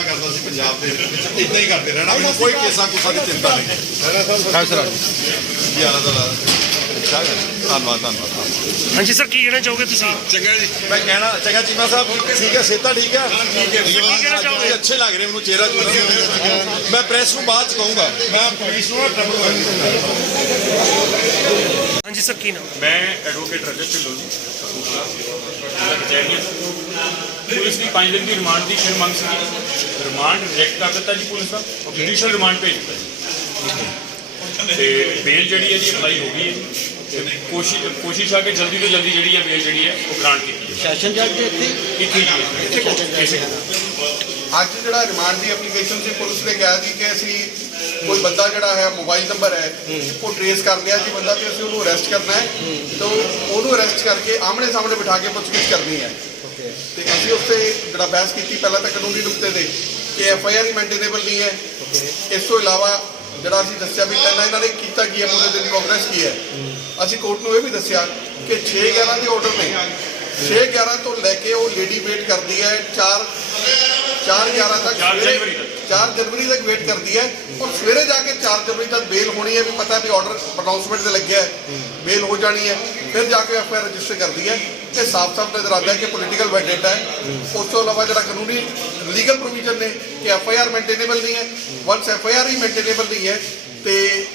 ਕਰਦਾ ਸੀ ਪੰਜਾਬ ਦੇ ਵਿੱਚ ਇਦਾਂ ਹੀ ਕਰਦੇ ਰਹਿਣਾ। ਮੈਨੂੰ ਕੋਈ ਕੇਸਾਂ ਕੁਸਾਂ ਦੀ ਚਿੰਤਾ ਨਹੀਂ। ਹਾਂ ਸਰ ਜੀ ਆਲਾ ਦਾ ਧੰਨਵਾਦ ਧੰਨਵਾਦ। ਹਾਂਜੀ ਸਰ ਕੀ ਕਹਿਣਾ ਚਾਹੋਗੇ ਤੁਸੀਂ? ਚੰਗਾ ਜੀ। ਮੈਂ ਕਹਿਣਾ ਚੰਗਾ ਚੀਮਾ ਸਾਹਿਬ ਠੀਕ ਹੈ ਸੇਤਾ ਠੀਕ ਹੈ ਠੀਕ ਹੈ। ਕੀ ਕਹਿਣਾ ਚਾਹੋਗੇ? ਅੱਛੇ ਲੱਗ ਰਹੇ ਮੈਨੂੰ ਚਿਹਰਾ ਮੈਂ ਪ੍ਰੈਸ ਨੂੰ ਬਾਅਦ ਚ ਕਹੂੰਗਾ। ਮੈਂ ਪੁਲਿਸ ਨੂੰ ਟਰਬਲ ਹਾਂਜੀ ਸਰ ਕੀ ਨਾਮ? ਮੈਂ ਐਡਵੋਕੇਟ ਰਜਤ ਢਿੱਲੋਂ ਜੀ ਕਪੂਰਥਲਾ ਜ਼ਿਲ੍ਹਾ ਕਚਹਿਰੀਆਂ ਪੁਲਿਸ ਦੀ 5 ਦਿਨ ਦੀ ਰਿਮਾਂਡ ਦੀ ਫਿਰ ਮੰਗ ਸੀ ਰਿਮਾਂਡ ਰਿਜੈਕਟ ਕਰ ਦਿੱਤਾ ਜੀ ਪੁਲਿਸ ਦਾ ਜੁਡੀਸ਼ੀਅਲ ਰਿਮਾਂਡ ਭੇਜ ਦਿੱਤਾ ਜੀ। ਤੇ ਬੇਲ ਜਿਹੜੀ ਹੈ ਜੀ ਅਪਲਾਈ ਹੋ ਗਈ ਹੈ। ਕੋਸ਼ਿਸ਼ ਕੋਸ਼ਿਸ਼ ਆ ਕਿ ਜਲਦੀ ਤੋਂ ਜਲਦੀ ਜਿਹੜੀ ਹੈ ਬੇਲ ਜਿਹੜੀ ਹੈ ਉਹ ਗ੍ਰਾਂਟ ਕੀਤੀ ਹੈ ਸੈਸ਼ਨ ਜੱਜ ਦੇ ਇੱਥੇ? ਇੱਥੇ ਜੀ ਇੱਥੇ ਅੱਜ ਜਿਹੜਾ ਰਿਮਾਂਡ ਦੀ ਐਪਲੀਕੇਸ਼ਨ ਸੀ ਪੁਲਿਸ ਨੇ ਕਿਹਾ ਸੀ ਕਿ ਅਸੀਂ ਕੋਈ ਬੰਦਾ ਜਿਹੜਾ ਹੈ ਮੋਬਾਈਲ ਨੰਬਰ ਹੈ ਉਹ ਟ੍ਰੇਸ ਕਰ ਲਿਆ ਜੀ ਬੰਦਾ ਤੇ ਅਸੀਂ ਉਹਨੂੰ ਅਰੈਸਟ ਕਰਨਾ ਹੈ। ਤਾਂ ਉਹਨੂੰ ਅਰੈਸਟ ਕਰਕੇ ਆਮਣੇ ਸਾਹਮਣੇ ਬਿਠਾ ਕੇ ਪੁੱਛਗਿੱਛ ਕਰਨੀ ਹੈ। ਤੇ ਅਸੀਂ ਉਸ ਤੇ ਜਿਹੜਾ ਬਹਿਸ ਕੀਤੀ ਪਹਿਲਾਂ ਤਾਂ ਕਾਨੂੰਨੀ ਨੁਕਤੇ ਦੇ ਕਿ ਐਫ ਆਈ ਆਰ ਹੀ ਮੇਨਟੇਨੇਬਲ ਨਹੀਂ ਹੈ। ਇਸ ਤੋਂ ਇਲਾਵਾ ਜਿਹੜਾ ਅਸੀਂ ਦੱਸਿਆ ਵੀ ਪਹਿਲਾਂ ਇਹਨਾਂ ਨੇ ਕੀਤਾ ਕੀ ਹੈ ਪੂਰੇ ਦਿਨ ਪ੍ਰੋਗਰੈਸ ਕੀ ਹੈ। ਅਸੀਂ ਕੋਰਟ ਨੂੰ ਇਹ ਵੀ ਦੱਸਿਆ ਕਿ 6 11 ਦੇ ਆਰਡਰ ਨੇ। 6 11 ਤੋਂ ਲੈ ਕੇ ਉਹ ਲੇਡੀ ਵੇਟ ਕਰਦੀ ਹੈ 4 4 11 ਤੱਕ ਚਾਰ ਸਵੇਰੇ- ਜਨਵਰੀ ਤੱਕ। 4 ਜਨਵਰੀ ਤੱਕ ਵੇਟ ਕਰਦੀ ਹੈ। ਔਰ ਸਵੇਰੇ ਜਾ ਕੇ 4 ਜਨਵਰੀ ਤੱਕ ਬੇਲ ਹੋਣੀ ਹੈ ਵੀ ਪਤਾ ਵੀ ਆਰਡਰ ਅਨਾਉਂਸਮੈਂਟ ਤੇ ਲੱਗਿਆ ਹੈ। ਬੇਲ ਹੋ ਜਾਣੀ ਹੈ। ਫਿਰ ਜਾ ਕੇ ਐਫ ਆਈ ਆਰ ਰਜਿਸਟਰ ਕਰਦੀ ਹੈ। ਤੇ ਸਾਫ਼-ਸਾਫ਼ ਨਜ਼ਰ ਆਉਂਦਾ ਹੈ ਕਿ ਪੋਲੀਟੀਕਲ ਵੈਂਡੇਟਾ ਹੈ। ਉਸ ਤੋਂ ਇਲਾਵਾ ਜਿਹੜਾ ਕਾਨੂੰਨੀ ਲੀਗਲ ਪ੍ਰੋਵੀਜ਼ਨ ਨੇ ਕਿ ਐਫ ਆਈ ਆਰ ਮੇਨਟੇਨੇਬਲ ਨਹੀਂ ਹੈ। ਵਾਂਸ ਐਫ ਆਈ ਆਰ ਹੀ ਮੇਨਟੇਨੇਬਲ ਨਹੀਂ ਹੈ ਤੇ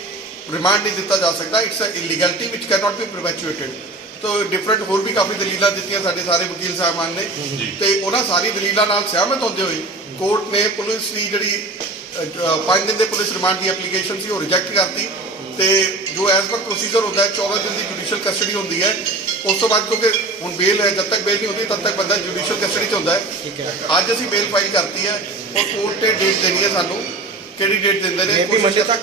ਰਿਮਾਂਡ ਨਹੀਂ ਦਿੱਤਾ ਜਾ ਸਕਦਾ। It's uh illegality which can not be perpetuated to different ਹੋਰ ਵੀ ਕਾਫੀ ਦਲੀਲਾਂ ਦਿੱਤੀਆਂ ਸਾਡੇ ਸਾਰੇ ਵਕੀਲ ਸਾਹਿਬਾਨ ਨੇ। ਤੇ ਉਹਨਾਂ ਸਾਰੀ ਦਲੀਲਾਂ ਨਾਲ ਸਹਿਮਤ ਹੁੰਦੇ ਹੋਏ ਕੋਰਟ ਨੇ ਪੁਲਿਸ ਦੀ ਜਿਹੜੀ ਪੰਜ ਦਿਨ ਦੇ ਪੁਲਿਸ ਰਿਮਾਂਡ ਦੀ ਐਪਲੀਕੇਸ਼ਨ ਸੀ ਉਹ ਰਿਜੈਕਟ ਕਰਤੀ। ਤੇ ਜੋ ਐਸ ਪਰ ਪ੍ਰੋਸੀਜਰ ਹੁੰਦਾ ਹੈ 14 ਦਿਨ ਦੀ ਜੁਡੀਸ਼ੀਅਲ ਕਸਟਡੀ ਹੁੰਦੀ ਹੈ। ਉਸ ਤੋਂ ਬਾਅਦ ਕਿਉਂਕਿ ਹੁਣ ਬੇਲ ਹੈ ਜਦ ਤੱਕ ਬੇਲ ਨਹੀਂ ਹੁੰਦੀ ਤਦ ਤੱਕ ਬੰਦਾ ਜੁਡੀਸ਼ੀਅਲ ਕਸਟਡੀ 'ਚ ਹੁੰਦਾ ਹੈ। ਅੱਜ ਅਸੀਂ ਬੇਲ ਫਾਈਲ ਕਰਤੀ ਹੈ ਔਰ ਕੋਰਟ ਤੇ ਡੇਟ ਦੇਣੀ ਹੈ ਸਾਨੂੰ। ਕਿਹੜੀ ਡੇਟ ਦਿੰਦੇ ਨੇ? ਮੰਡੇ ਤੱਕ।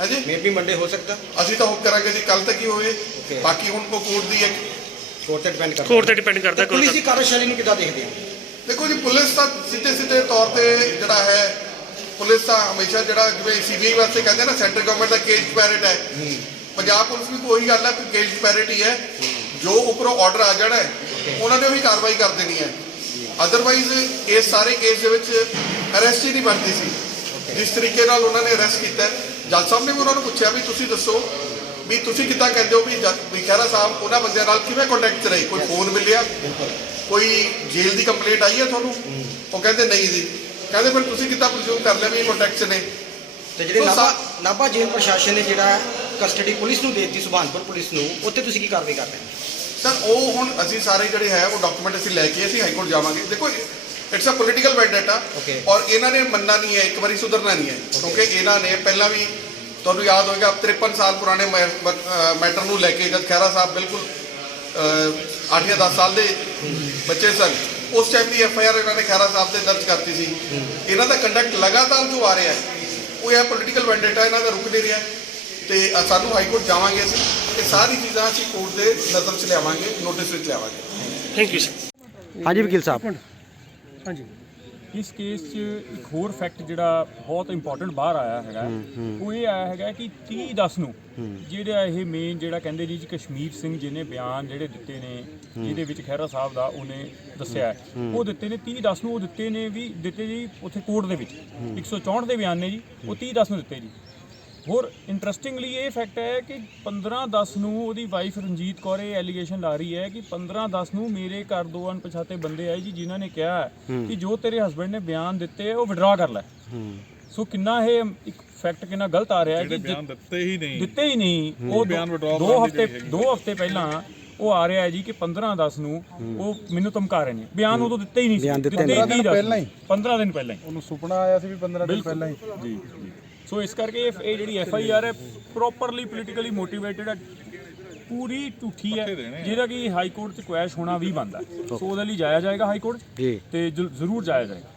ਹਾਂਜੀ। ਮੇਬੀ ਮੰਡੇ ਹੋ ਸਕਦਾ। ਅਸੀਂ ਤਾਂ ਹੋਪ ਕਰਾਂਗੇ ਜੀ ਕੱਲ ਤੱਕ ਹੀ ਹੋਵੇ. ਬਾਕੀ ਹੁਣ ਕੋ ਕੋਰਟ ਦੀ ਇੱਕ ਕੋਰਟ ਤੇ ਡਿਪੈਂਡ ਕਰਦਾ। ਕੋਰਟ ਤੇ ਡਿਪੈਂਡ ਕਰਦਾ ਪੁਲਿਸ ਦੀ ਕਾਰਜਸ਼ੈਲੀ ਨੂੰ ਕਿੱਦਾਂ ਦੇਖਦੇ ਹੋ? ਦੇਖੋ ਜੀ ਪੁਲਿਸ ਤਾਂ ਸਿੱਧੇ ਸਿੱਧੇ ਤੌਰ ਤੇ ਜਿਹੜਾ ਹੈ ਪੁਲਿਸ ਤਾਂ ਹਮੇਸ਼ਾ ਜਿਹੜਾ ਜਿਵੇਂ ਸੀਬੀਆਈ ਵਾਸਤੇ ਕਹਿੰਦੇ ਨਾ ਸੈਂਟਰ ਗਵਰਨਮੈਂਟ ਦਾ ਕੇਜ ਪੈਰਟ ਹੈ। ਪੰਜਾਬ ਪੁਲਿਸ ਵੀ ਕੋਈ ਗੱਲ ਹੈ ਕਿ ਕੇਜ ਪੈਰਟ ਹੀ ਹੈ। ਜੋ ਉੱਪਰੋਂ ਆਰਡਰ ਆ ਜਾਣਾ ਹੈ ਉਹਨਾਂ ਨੇ ਉਹੀ ਕਾਰਵਾਈ ਕਰ ਦੇਣੀ ਹੈ। ਅਦਰਵਾਈਜ਼ ਇਸ ਸਾਰੇ ਕੇਸ ਦੇ ਵਿੱਚ ਅਰੈਸਟ ਹੀ ਨਹੀਂ ਬਣਦੀ ਸੀ। ਜਿਸ ਤਰੀਕੇ ਨਾਲ ਉਹਨਾਂ ਨੇ ਅਰੈਸਟ ਕੀਤਾ ਹੈ, ਜੱਜ ਸਾਹਿਬ ਨੇ ਵੀ ਉਹਨਾਂ ਨੂੰ ਪੁੱਛਿਆ ਵੀ ਤੁਸੀਂ ਦੱਸੋ ਵੀ ਤੁਸੀਂ ਕਿੱਦਾਂ ਕਹਿੰਦੇ ਹੋ ਵੀ ਵੀ ਖਹਿਰਾ ਸਾਹਿਬ ਉਹਨਾਂ ਬੰਦਿਆਂ ਨਾਲ ਕਿਵੇਂ ਕੰਟੈਕਟ 'ਚ ਰਹੇ? ਕੋਈ ਫੋਨ ਮਿਲਿਆ? ਕੋਈ ਜੇਲ੍ਹ ਦੀ ਕੰਪਲੇਂਟ ਆਈ ਹੈ ਤੁਹਾਨੂੰ? ਉਹ ਕਹਿੰਦੇ ਨਹੀਂ ਜੀ। ਕਹਿੰਦੇ ਫਿਰ ਤੁਸੀਂ ਕਿੱਦਾਂ ਪ੍ਰਜ਼ੂਮ ਕਰ ਲਿਆ ਵੀ ਇਹ ਕੰਟੈਕਟ 'ਚ ਨੇ? ਤੇ ਜਿਹੜੇ ਨਾਭਾ ਜੇਲ੍ਹ ਪ੍ਰਸ਼ਾਸਨ ਨੇ ਜਿਹੜਾ ਕਸਟਡੀ ਪੁਲਿਸ ਨੂੰ ਦੇ ਦਿੱਤੀ ਸੁਭਾਨਪੁਰ ਪੁਲਿਸ ਨੂੰ ਉੱਥੇ ਤੁਸੀਂ ਕੀ ਕਾਰਵਾਈ ਕਰਦੇ ਹੋ? ਸਰ ਉਹ ਹੁਣ ਅਸੀਂ ਸਾਰੇ ਜਿਹੜੇ ਹੈ ਉਹ ਡਾਕੂਮੈਂਟ ਅਸੀਂ ਲੈ ਕੇ ਅਸੀਂ ਹਾਈ ਕੋਰਟ ਜਾਵਾਂਗੇ। ਦੇਖੋ ਇਟਸ ਅ ਪੋਲੀਟੀਕਲ ਵੈਂਡੇਟਾ. ਔਰ ਇਹਨਾਂ ਨੇ ਮੰਨਣਾ ਨਹੀਂ ਹੈ ਇੱਕ ਵਾਰੀ ਸੁਧਰਨਾ ਨਹੀਂ ਹੈ ਕਿਉਂਕਿ ਇਹਨਾਂ ਨੇ ਪਹਿਲਾਂ ਵੀ ਤੁਹਾਨੂੰ ਯਾਦ ਹੋਵੇਗਾ 53 ਸਾਲ ਪੁਰਾਣੇ ਮੈਟਰ ਨੂੰ ਲੈ ਕੇ ਜਦ ਖਹਿਰਾ ਸਾਹਿਬ ਬਿਲਕੁਲ 8 ਜਾਂ 10 ਸਾਲ ਦੇ ਬੱਚੇ ਸਨ ਉਸ ਟਾਈਮ ਦੀ ਐਫ ਆਈ ਆਰ ਇਹਨਾਂ ਨੇ ਖਹਿਰਾ ਸਾਹਿਬ ਤੇ ਦਰਜ ਕਰਤੀ ਸੀ ਇਹਨਾਂ ਦਾ ਕੰਡਕਟ ਲਗਾਤਾਰ ਜੋ ਆ ਰਿਹਾ ਹੈ ਉਹ ਇਹ ਪੋਲੀਟੀਕਲ ਵੈਂਡੇਟਾ ਇਹਨਾਂ ਦਾ ਰੁਕ ਨਹੀਂ ਰਿਹਾ ਤੇ ਸਾਨੂੰ ਹਾਈ ਕੋਰਟ ਜਾਵਾਂਗੇ ਅਸੀਂ ਇਹ ਸਾਰੀ ਚੀਜ਼ਾਂ ਅਸੀਂ ਕੋਰਟ ਦੇ ਨਜ਼ਰ 'ਚ ਲਿਆਵਾਂਗੇ ਨੋਟਿਸ ਵਿੱਚ ਲਿਆਵਾਂਗੇ ਥੈਂਕ ਯੂ ਸਰ ਹਾਂਜੀ ਵਕੀਲ ਸਾਹਿਬ ਹਾਂਜੀ। ਇਸ ਕੇਸ 'ਚ ਇੱਕ ਹੋਰ ਫੈਕਟ ਜਿਹੜਾ ਬਹੁਤ ਇੰਪੋਰਟੈਂਟ ਬਾਹਰ ਆਇਆ ਹੈਗਾ ਉਹ ਇਹ ਆਇਆ ਹੈਗਾ ਕਿ 30 10 ਨੂੰ ਜਿਹੜਾ ਇਹ ਮੇਨ ਜਿਹੜਾ ਕਹਿੰਦੇ ਜੀ ਕਸ਼ਮੀਰ ਸਿੰਘ ਜਿਹਨੇ ਬਿਆਨ ਜਿਹੜੇ ਦਿੱਤੇ ਨੇ ਜਿਹਦੇ ਵਿੱਚ ਖਹਿਰਾ ਸਾਹਿਬ ਦਾ ਉਹਨੇ ਦੱਸਿਆ ਉਹ ਦਿੱਤੇ ਨੇ 30 10 ਨੂੰ ਉਹ ਦਿੱਤੇ ਨੇ ਵੀ ਦਿੱਤੇ ਜੀ ਉੱਥੇ ਕੋਰਟ ਦੇ ਵਿੱਚ। 164 ਦੇ ਬਿਆਨ ਨੇ ਜੀ ਉਹ 30 10 ਨੂੰ ਦਿੱਤੇ ਜੀ। ਹੋਰ ਇੰਟਰਸਟਿੰਗਲੀ ਇਹ ਫੈਕਟ ਹੈ ਕਿ 15-10 ਨੂੰ ਉਹਦੀ ਵਾਈਫ ਰਣਜੀਤ ਕੌਰ ਇਹ ਐਲੀਗੇਸ਼ਨ ਲਾ ਰਹੀ ਹੈ ਕਿ 15-10 ਨੂੰ ਮੇਰੇ ਘਰ ਦੋ ਅਣਪਛਾਤੇ ਬੰਦੇ ਆਏ ਜੀ ਜਿਨ੍ਹਾਂ ਨੇ ਕਿਹਾ ਕਿ ਜੋ ਤੇਰੇ ਹਸਬੰਡ ਨੇ ਬਿਆਨ ਦਿੱਤੇ ਉਹ ਵਿਡਰਾ ਕਰ ਲੈ। ਸੋ ਕਿੰਨਾ ਇਹ ਇੱਕ ਫੈਕਟ ਕਿੰਨਾ ਗਲਤ ਆ ਰਿਹਾ ਹੈ ਕਿ ਬਿਆਨ ਦਿੱਤੇ ਹੀ ਨਹੀਂ। ਦਿੱਤੇ ਹੀ ਨਹੀਂ ਉਹ ਬਿਆਨ withdraw ਦੋ ਹਫ਼ਤੇ ਦੋ ਹਫ਼ਤੇ ਪਹਿਲਾਂ ਉਹ ਆ ਰਿਹਾ ਹੈ ਜੀ ਕਿ 15-10 ਨੂੰ ਉਹ ਮੈਨੂੰ ਧਮਕਾ ਰਹੇ ਨੇ। ਬਿਆਨ ਉਦੋਂ ਦਿੱਤੇ ਹੀ ਨਹੀਂ ਸੀ। ਦਿੱਤੇ ਨਹੀਂ। ਹੀ 10 ਪਹਿਲਾਂ ਹੀ। 15 ਦਿਨ ਪਹਿਲਾਂ ਹੀ। ਉਹਨੂੰ ਸੁਪਨਾ ਆਇਆ ਸੀ ਵੀ 15 ਦਿਨ ਪਹਿਲਾਂ ਹੀ। ਜੀ ਜੀ। ਸੋ ਇਸ ਕਰਕੇ ਇਹ ਇਹ ਜਿਹੜੀ ਐਫ ਆਈ ਆਰ ਹੈ ਪ੍ਰੋਪਰਲੀ ਪੋਲੀਟੀਕਲੀ ਮੋਟੀਵੇਟਡ ਹੈ। ਪੂਰੀ ਝੂਠੀ ਹੈ। ਜਿਹਦਾ ਕਿ ਹਾਈ ਕੋਰਟ 'ਚ ਕੁਐਸ਼ ਹੋਣਾ ਵੀ ਬੰਦਾ ਸੋ ਉਹਦੇ ਲਈ ਜਾਇਆ ਜਾਏਗਾ ਹਾਈ ਕੋਰਟ ਤੇ ਜ਼ਰੂਰ ਜਾਇਆ ਜਾਏਗਾ।